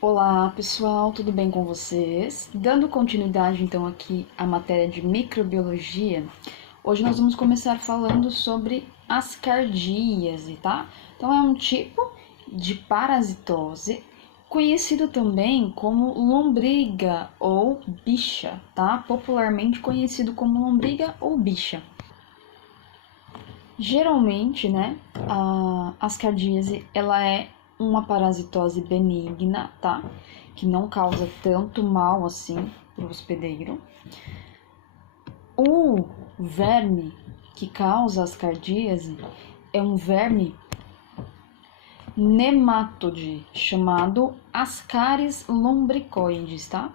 Olá pessoal, tudo bem com vocês? Dando continuidade então aqui à matéria de microbiologia, hoje nós vamos começar falando sobre as cardíase, tá? Então é um tipo de parasitose conhecido também como lombriga ou bicha, tá? Popularmente conhecido como lombriga ou bicha. Geralmente, né, a ascardíase, ela é uma parasitose benigna, tá? Que não causa tanto mal assim pro hospedeiro. O verme que causa ascardíase é um verme nemátode chamado Ascaris lumbricoides, tá?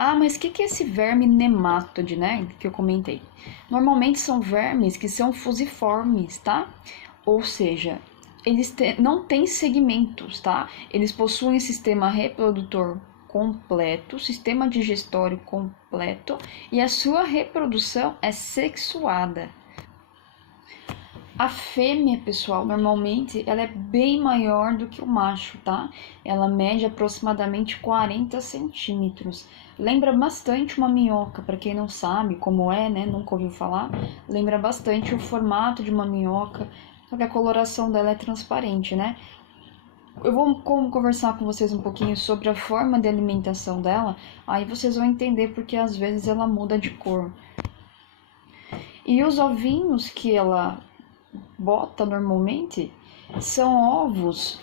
Ah, mas o que é esse verme nemátode, né? Que eu comentei. Normalmente são vermes que são fusiformes, tá? Ou seja, eles não têm segmentos, tá? Eles possuem sistema reprodutor completo, sistema digestório completo e a sua reprodução é sexuada. A fêmea, pessoal, normalmente ela é bem maior do que o macho, tá? Ela mede aproximadamente 40 centímetros. Lembra bastante uma minhoca, para quem não sabe como é, né? Nunca ouviu falar. Lembra bastante o formato de uma minhoca, só que a coloração dela é transparente, né? Eu vou conversar com vocês um pouquinho sobre a forma de alimentação dela, aí vocês vão entender porque às vezes ela muda de cor. E os ovinhos que ela bota normalmente são ovos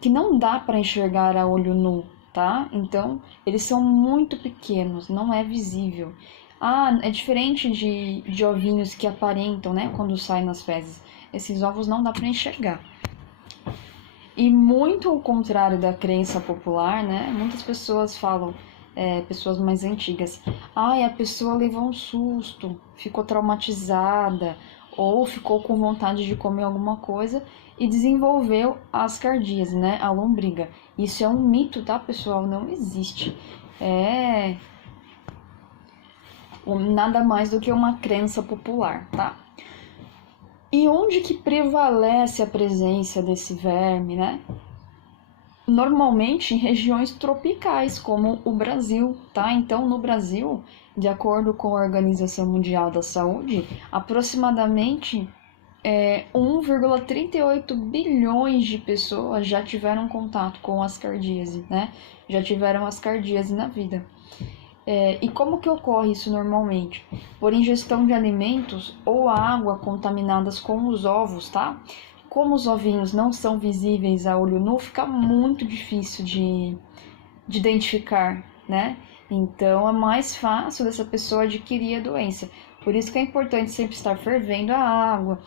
que não dá para enxergar a olho nu, tá? Então, eles são muito pequenos, não é visível. Ah, é diferente de ovinhos que aparentam, né, quando saem nas fezes. Esses ovos não dá para enxergar. E muito ao contrário da crença popular, né? Muitas pessoas falam, pessoas mais antigas, ai, a pessoa levou um susto, ficou traumatizada, ou ficou com vontade de comer alguma coisa e desenvolveu a ascardíase, né? A lombriga. Isso é um mito, tá, pessoal? Não existe. É nada mais do que uma crença popular, tá? E onde que prevalece a presença desse verme, né? Normalmente em regiões tropicais, como o Brasil, tá? Então, no Brasil, de acordo com a Organização Mundial da Saúde, aproximadamente 1,38 bilhões de pessoas já tiveram contato com ascardíase, né? Já tiveram ascardíase na vida. E como que ocorre isso normalmente? Por ingestão de alimentos ou água contaminadas com os ovos, tá? Como os ovinhos não são visíveis a olho nu, fica muito difícil de identificar, né? Então é mais fácil dessa pessoa adquirir a doença. Por isso que é importante sempre estar fervendo a água,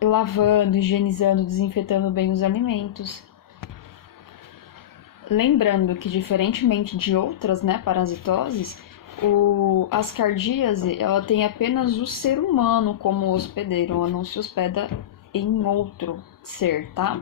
lavando, higienizando, desinfetando bem os alimentos. Lembrando que, diferentemente de outras, né, parasitoses, a ascardíase ela tem apenas o ser humano como hospedeiro, ela não se hospeda em outro ser, tá?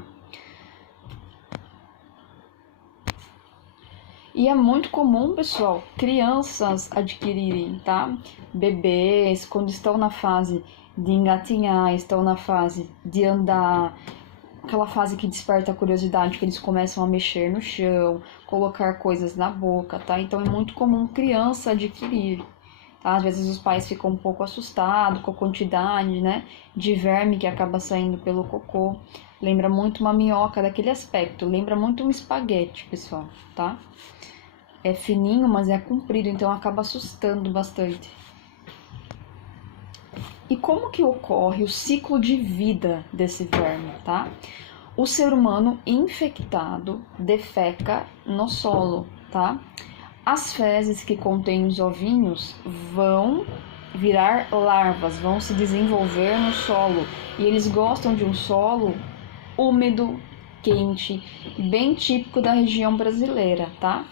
E é muito comum, pessoal, crianças adquirirem, tá? Bebês, quando estão na fase de engatinhar, estão na fase de andar, aquela fase que desperta a curiosidade, que eles começam a mexer no chão, colocar coisas na boca, tá? Então é muito comum criança adquirir, tá? Às vezes os pais ficam um pouco assustados com a quantidade, né, de verme que acaba saindo pelo cocô. Lembra muito uma minhoca daquele aspecto, lembra muito um espaguete, pessoal, tá? É fininho, mas é comprido, então acaba assustando bastante. E como que ocorre o ciclo de vida desse verme, tá? O ser humano infectado defeca no solo, tá? As fezes que contêm os ovinhos vão virar larvas, vão se desenvolver no solo. E eles gostam de um solo úmido, quente, bem típico da região brasileira, tá?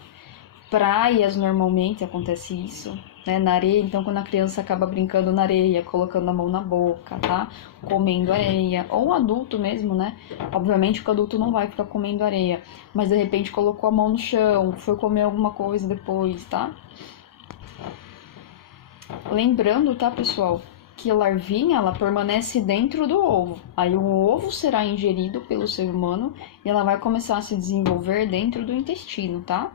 Praias normalmente acontece isso, né? Na areia, então quando a criança acaba brincando na areia, colocando a mão na boca, tá? Comendo areia, ou um adulto mesmo, né? Obviamente que o adulto não vai ficar comendo areia, mas de repente colocou a mão no chão, foi comer alguma coisa depois, tá? Lembrando, tá, pessoal, que a larvinha, ela permanece dentro do ovo. Aí o ovo será ingerido pelo ser humano e ela vai começar a se desenvolver dentro do intestino, tá?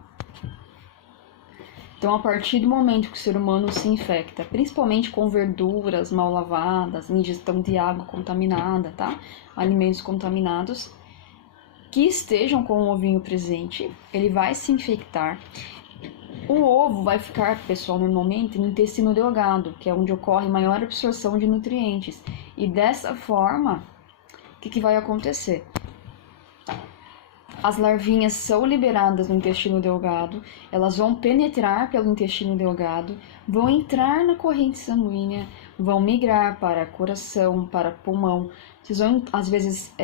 Então, a partir do momento que o ser humano se infecta, principalmente com verduras mal lavadas, ingestão de água contaminada, tá? Alimentos contaminados, que estejam com o ovinho presente, ele vai se infectar. O ovo vai ficar, pessoal, normalmente no intestino delgado, que é onde ocorre maior absorção de nutrientes. E dessa forma, o que vai acontecer? As larvinhas são liberadas no intestino delgado, elas vão penetrar pelo intestino delgado, vão entrar na corrente sanguínea, vão migrar para coração, para pulmão. Vocês vão, às vezes,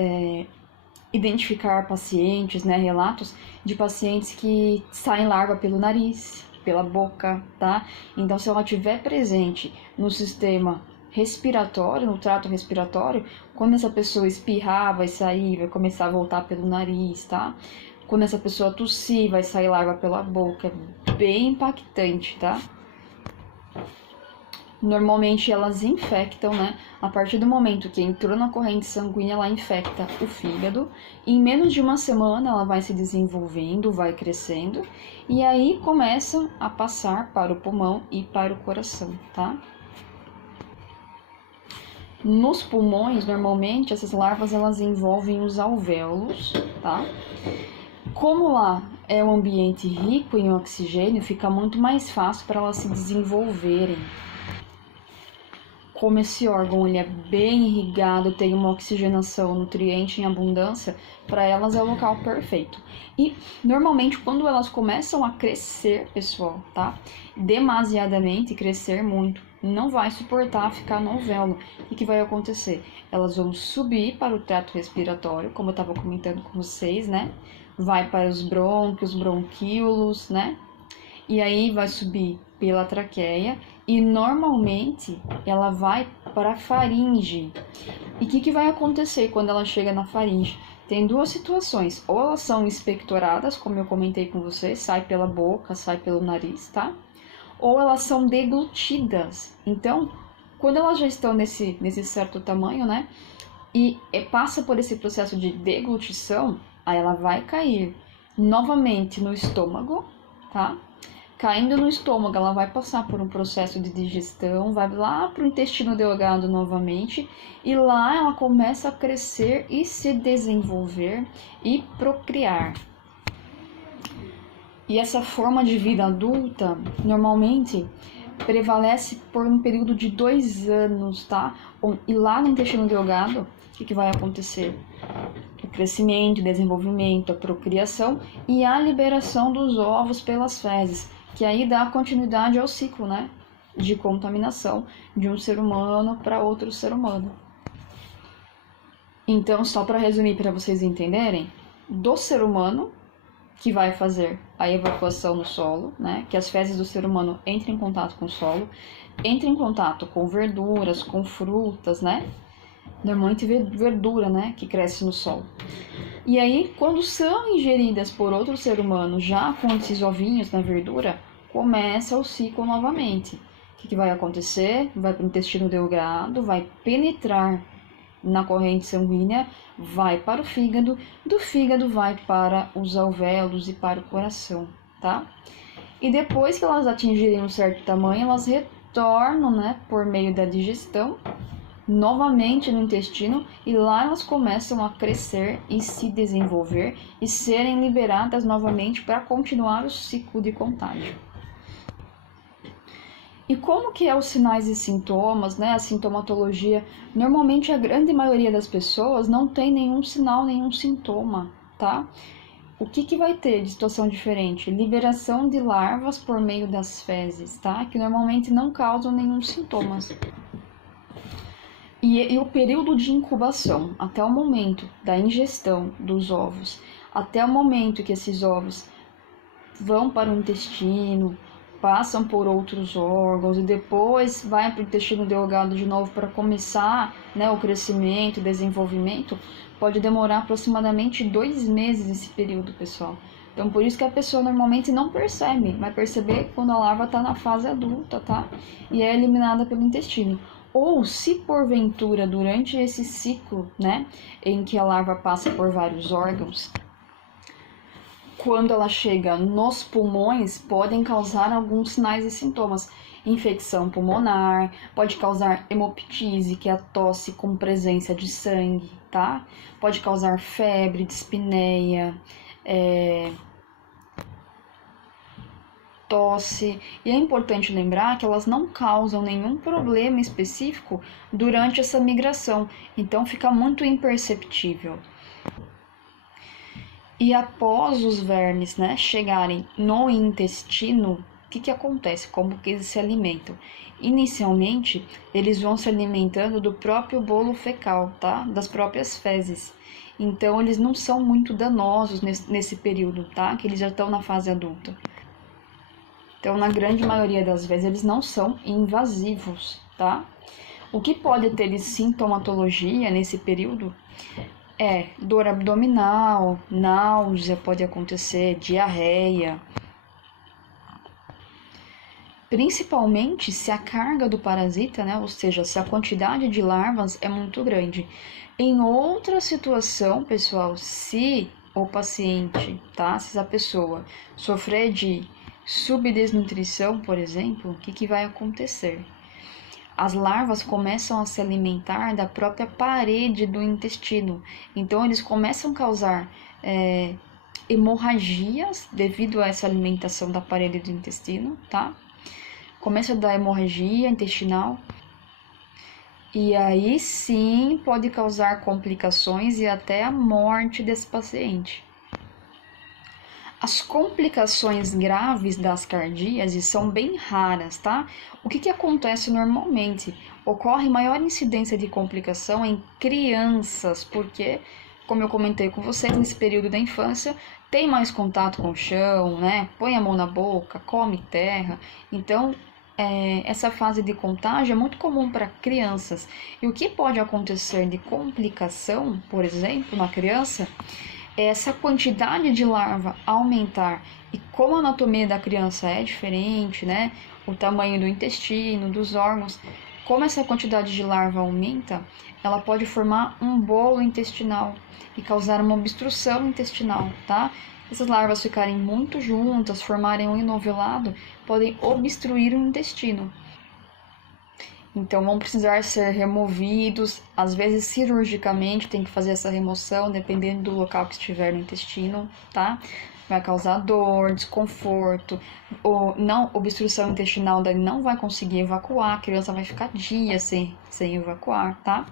identificar pacientes, né, relatos de pacientes que saem larva pelo nariz, pela boca, tá? Então, se ela estiver presente no sistema respiratório, no trato respiratório, quando essa pessoa espirrar, vai sair, vai começar a voltar pelo nariz, tá? Quando essa pessoa tossir, vai sair larva pela boca, é bem impactante, tá? Normalmente elas infectam, né? A partir do momento que entrou na corrente sanguínea, ela infecta o fígado. Em menos de uma semana ela vai se desenvolvendo, vai crescendo. E aí começa a passar para o pulmão e para o coração, tá? Nos pulmões, normalmente, essas larvas elas envolvem os alvéolos, tá? Como lá é um ambiente rico em oxigênio, fica muito mais fácil para elas se desenvolverem. Como esse órgão ele é bem irrigado, tem uma oxigenação, nutriente em abundância, para elas é o local perfeito. E normalmente quando elas começam a crescer, pessoal, tá? Demasiadamente, crescer muito, não vai suportar ficar no alvéolo. O que vai acontecer? Elas vão subir para o trato respiratório, como eu estava comentando com vocês, né? Vai para os brônquios, bronquíolos, né? E aí vai subir pela traqueia e normalmente ela vai para a faringe. E o que vai acontecer quando ela chega na faringe? Tem duas situações, ou elas são expectoradas, como eu comentei com vocês, sai pela boca, sai pelo nariz, tá? Ou elas são deglutidas. Então, quando elas já estão nesse certo tamanho, né? E passa por esse processo de deglutição, aí ela vai cair novamente no estômago, tá? Caindo no estômago, ela vai passar por um processo de digestão, vai lá para o intestino delgado novamente, e lá ela começa a crescer e se desenvolver e procriar. E essa forma de vida adulta, normalmente, prevalece por um período de 2 anos, tá? E lá no intestino delgado, o que vai acontecer? O crescimento, o desenvolvimento, a procriação e a liberação dos ovos pelas fezes, que aí dá continuidade ao ciclo, né? De contaminação de um ser humano para outro ser humano. Então, só para resumir, para vocês entenderem, do ser humano, que vai fazer a evacuação no solo, né? Que as fezes do ser humano entrem em contato com o solo, entrem em contato com verduras, com frutas, né? Normalmente verdura, né? Que cresce no solo. E aí, quando são ingeridas por outro ser humano, já com esses ovinhos na verdura, começa o ciclo novamente. O que vai acontecer? Vai para o intestino delgado, vai penetrar na corrente sanguínea, vai para o fígado, do fígado vai para os alvéolos e para o coração, tá? E depois que elas atingirem um certo tamanho, elas retornam, né, por meio da digestão, novamente no intestino, e lá elas começam a crescer e se desenvolver e serem liberadas novamente para continuar o ciclo de contágio. E como que é os sinais e sintomas, né? A sintomatologia, normalmente a grande maioria das pessoas não tem nenhum sinal, nenhum sintoma, tá? O que vai ter de situação diferente? Liberação de larvas por meio das fezes, tá? Que normalmente não causam nenhum sintomas. E o período de incubação, até o momento da ingestão dos ovos, até o momento que esses ovos vão para o intestino, passam por outros órgãos e depois vai para o intestino delgado de novo para começar, né, o crescimento e desenvolvimento, pode demorar aproximadamente 2 meses esse período, pessoal. Então, por isso que a pessoa normalmente não percebe, vai perceber quando a larva está na fase adulta, tá? E é eliminada pelo intestino. Ou se porventura durante esse ciclo, né, em que a larva passa por vários órgãos, quando ela chega nos pulmões, podem causar alguns sinais e sintomas. Infecção pulmonar, pode causar hemoptise, que é a tosse com presença de sangue, tá? Pode causar febre, dispneia, tosse. E é importante lembrar que elas não causam nenhum problema específico durante essa migração, então fica muito imperceptível. E após os vermes, né, chegarem no intestino, o que acontece? Como que eles se alimentam? Inicialmente, eles vão se alimentando do próprio bolo fecal, tá? Das próprias fezes. Então, eles não são muito danosos nesse período, tá? Que eles já estão na fase adulta. Então, na grande maioria das vezes, eles não são invasivos, tá? O que pode ter de sintomatologia nesse período é dor abdominal, náusea pode acontecer, diarreia. Principalmente se a carga do parasita, né, ou seja, se a quantidade de larvas é muito grande. Em outra situação, pessoal, se o paciente, tá, se a pessoa sofrer de subdesnutrição, por exemplo, o que vai acontecer? As larvas começam a se alimentar da própria parede do intestino. Então, eles começam a causar hemorragias devido a essa alimentação da parede do intestino, tá? Começa a dar hemorragia intestinal. E aí sim pode causar complicações e até a morte desse paciente. As complicações graves das cardíases são bem raras, tá? O que acontece normalmente? Ocorre maior incidência de complicação em crianças, porque, como eu comentei com vocês, nesse período da infância, tem mais contato com o chão, né? Põe a mão na boca, come terra. Então, essa fase de contágio é muito comum para crianças. E o que pode acontecer de complicação, por exemplo, na criança, essa quantidade de larva aumentar. E como a anatomia da criança é diferente, né? O tamanho do intestino, dos órgãos, como essa quantidade de larva aumenta, ela pode formar um bolo intestinal e causar uma obstrução intestinal, tá? Essas larvas ficarem muito juntas, formarem um enovelado, podem obstruir o intestino. Então, vão precisar ser removidos, às vezes cirurgicamente tem que fazer essa remoção, dependendo do local que estiver no intestino, tá? Vai causar dor, desconforto, ou não, obstrução intestinal, daí não vai conseguir evacuar, a criança vai ficar dias sem evacuar, tá?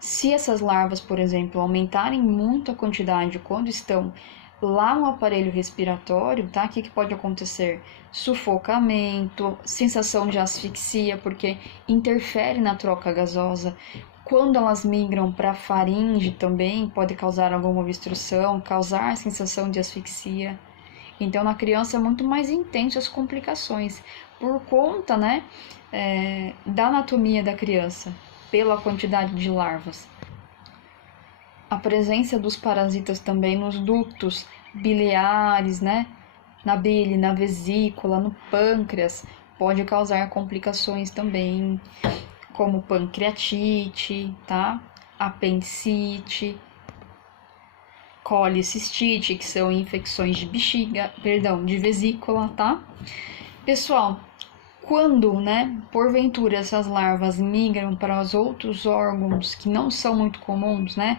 Se essas larvas, por exemplo, aumentarem muito a quantidade quando estão lá no aparelho respiratório, tá? O que pode acontecer? Sufocamento, sensação de asfixia, porque interfere na troca gasosa. Quando elas migram para a faringe também, pode causar alguma obstrução, causar sensação de asfixia. Então, na criança é muito mais intenso as complicações, por conta, né, da anatomia da criança, pela quantidade de larvas. A presença dos parasitas também nos ductos biliares, né? Na bile, na vesícula, no pâncreas, pode causar complicações também, como pancreatite, tá? Apendicite, colicistite, que são infecções de bexiga, de vesícula, tá? Pessoal, quando, né, porventura essas larvas migram para os outros órgãos que não são muito comuns, né?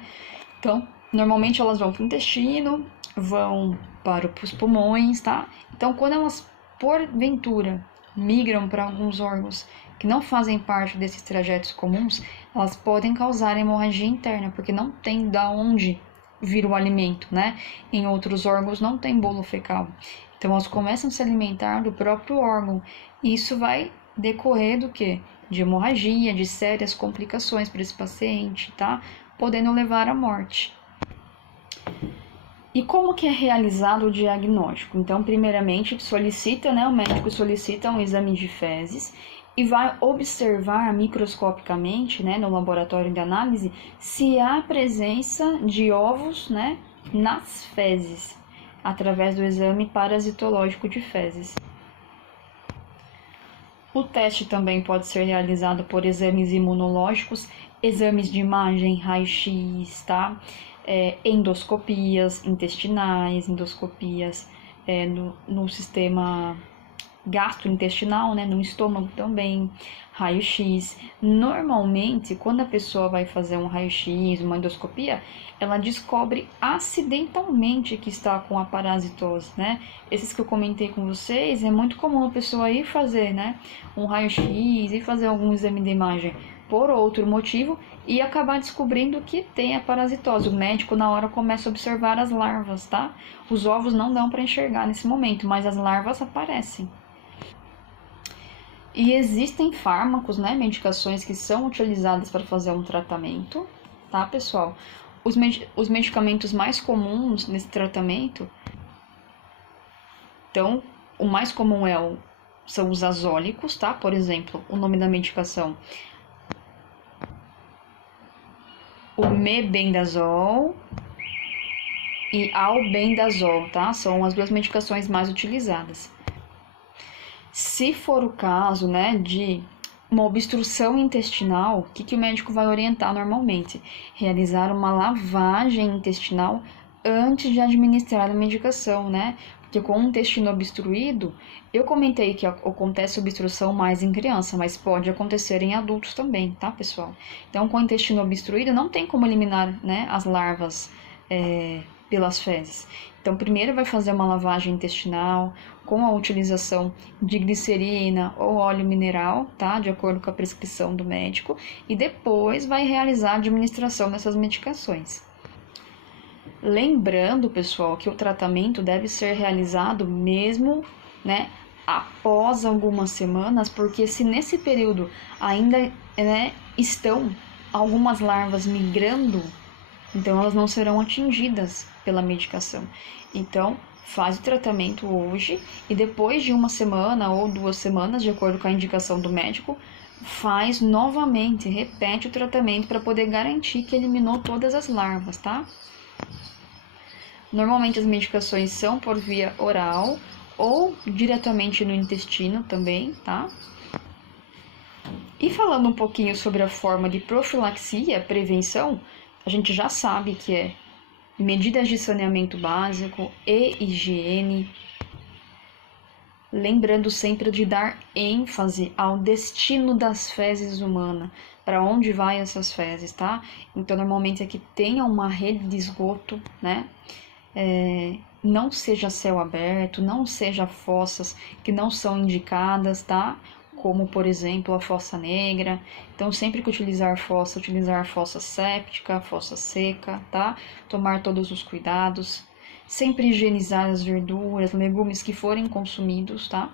Então, normalmente elas vão para o intestino, vão para os pulmões, tá? Então, quando elas, porventura, migram para alguns órgãos que não fazem parte desses trajetos comuns, elas podem causar hemorragia interna, porque não tem da onde vir o alimento, né? Em outros órgãos não tem bolo fecal. Então, elas começam a se alimentar do próprio órgão. E isso vai decorrer do quê? De hemorragia, de sérias complicações para esse paciente, tá? Podendo levar à morte. E como que é realizado o diagnóstico? Então, primeiramente, o médico solicita um exame de fezes e vai observar microscopicamente, né, no laboratório de análise, se há presença de ovos, né, nas fezes, através do exame parasitológico de fezes. O teste também pode ser realizado por exames imunológicos, exames de imagem, raio-x, tá? Endoscopias intestinais, endoscopias no sistema gastrointestinal, né, no estômago também, raio-x. Normalmente, quando a pessoa vai fazer um raio-x, uma endoscopia, ela descobre acidentalmente que está com a parasitose, né? Esses que eu comentei com vocês, é muito comum a pessoa ir fazer, né, um raio-x e fazer algum exame de imagem por outro motivo e acabar descobrindo que tem a parasitose. O médico na hora começa a observar as larvas, tá? Os ovos não dão para enxergar nesse momento, mas as larvas aparecem. E existem fármacos, né, medicações que são utilizadas para fazer um tratamento, tá, pessoal? Os medicamentos mais comuns nesse tratamento, então, o mais comum são os azólicos, tá? Por exemplo, o nome da medicação, o mebendazol e albendazol, tá? São as duas medicações mais utilizadas. Se for o caso, né, de uma obstrução intestinal, o que o médico vai orientar normalmente? Realizar uma lavagem intestinal antes de administrar a medicação, né? Porque com o intestino obstruído, eu comentei que acontece obstrução mais em criança, mas pode acontecer em adultos também, tá, pessoal? Então, com o intestino obstruído, não tem como eliminar, né, as larvas pelas fezes. Então, primeiro vai fazer uma lavagem intestinal com a utilização de glicerina ou óleo mineral, tá? De acordo com a prescrição do médico, e depois vai realizar a administração dessas medicações. Lembrando, pessoal, que o tratamento deve ser realizado mesmo, né, após algumas semanas, porque se nesse período ainda, né, estão algumas larvas migrando, então elas não serão atingidas pela medicação. Então, faz o tratamento hoje e depois de uma semana ou 2 semanas, de acordo com a indicação do médico, faz novamente, repete o tratamento para poder garantir que eliminou todas as larvas, tá? Normalmente as medicações são por via oral ou diretamente no intestino também, tá? E falando um pouquinho sobre a forma de profilaxia, prevenção, a gente já sabe que é medidas de saneamento básico e higiene, lembrando sempre de dar ênfase ao destino das fezes humanas, para onde vai essas fezes, tá? Então, normalmente é que tenha uma rede de esgoto, né? Não seja céu aberto, não seja fossas que não são indicadas, tá? Como, por exemplo, a fossa negra. Então, sempre que utilizar fossa séptica, fossa seca, tá? Tomar todos os cuidados. Sempre higienizar as verduras, legumes que forem consumidos, tá?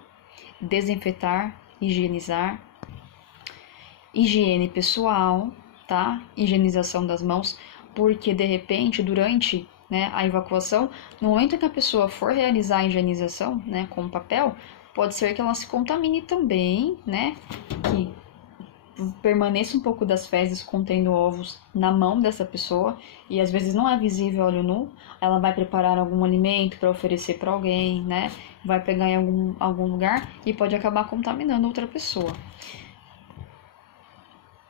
Desinfetar, higienizar. Higiene pessoal, tá? Higienização das mãos, porque de repente, durante, né, a evacuação, no momento que a pessoa for realizar a higienização, né, com papel, pode ser que ela se contamine também, né? Que permaneça um pouco das fezes contendo ovos na mão dessa pessoa e às vezes não é visível olho nu. Ela vai preparar algum alimento para oferecer para alguém, né? Vai pegar em algum lugar e pode acabar contaminando outra pessoa.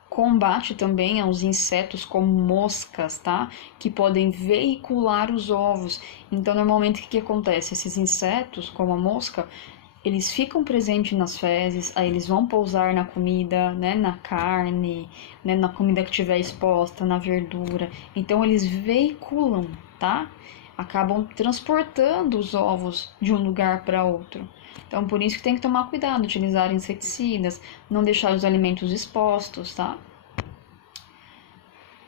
Combate também aos insetos como moscas, tá? Que podem veicular os ovos. Então, normalmente, o que acontece? Esses insetos, como a mosca, eles ficam presentes nas fezes, aí eles vão pousar na comida, né, na carne, né, na comida que estiver exposta, na verdura. Então, eles veiculam, tá? Acabam transportando os ovos de um lugar para outro. Então, por isso que tem que tomar cuidado, utilizar inseticidas, não deixar os alimentos expostos, tá?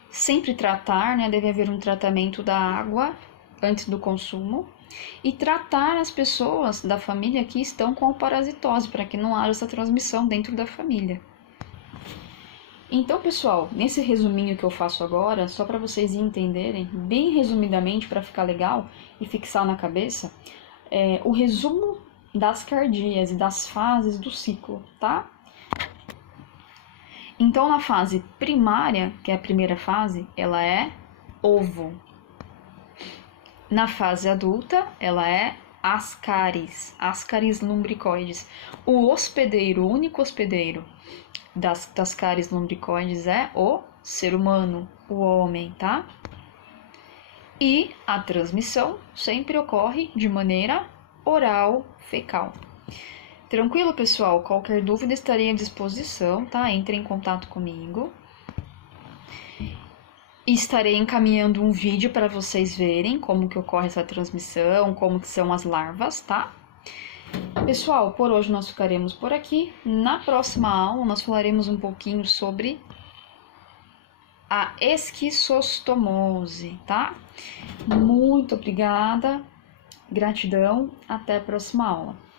Sempre tratar, né, deve haver um tratamento da água antes do consumo, e tratar as pessoas da família que estão com parasitose, para que não haja essa transmissão dentro da família. Então, pessoal, nesse resuminho que eu faço agora, só para vocês entenderem, bem resumidamente, para ficar legal e fixar na cabeça, o resumo das cardias e das fases do ciclo, tá? Então, na fase primária, que é a primeira fase, ela é ovo. Na fase adulta, ela é Ascaris lumbricoides. O hospedeiro, o único hospedeiro das cáries lumbricoides é o ser humano, o homem, tá? E a transmissão sempre ocorre de maneira oral fecal. Tranquilo, pessoal? Qualquer dúvida estarei à disposição, tá? Entre em contato comigo. Estarei encaminhando um vídeo para vocês verem como que ocorre essa transmissão, como que são as larvas, tá? Pessoal, por hoje nós ficaremos por aqui. Na próxima aula nós falaremos um pouquinho sobre a esquizostomose, tá? Muito obrigada, gratidão, até a próxima aula.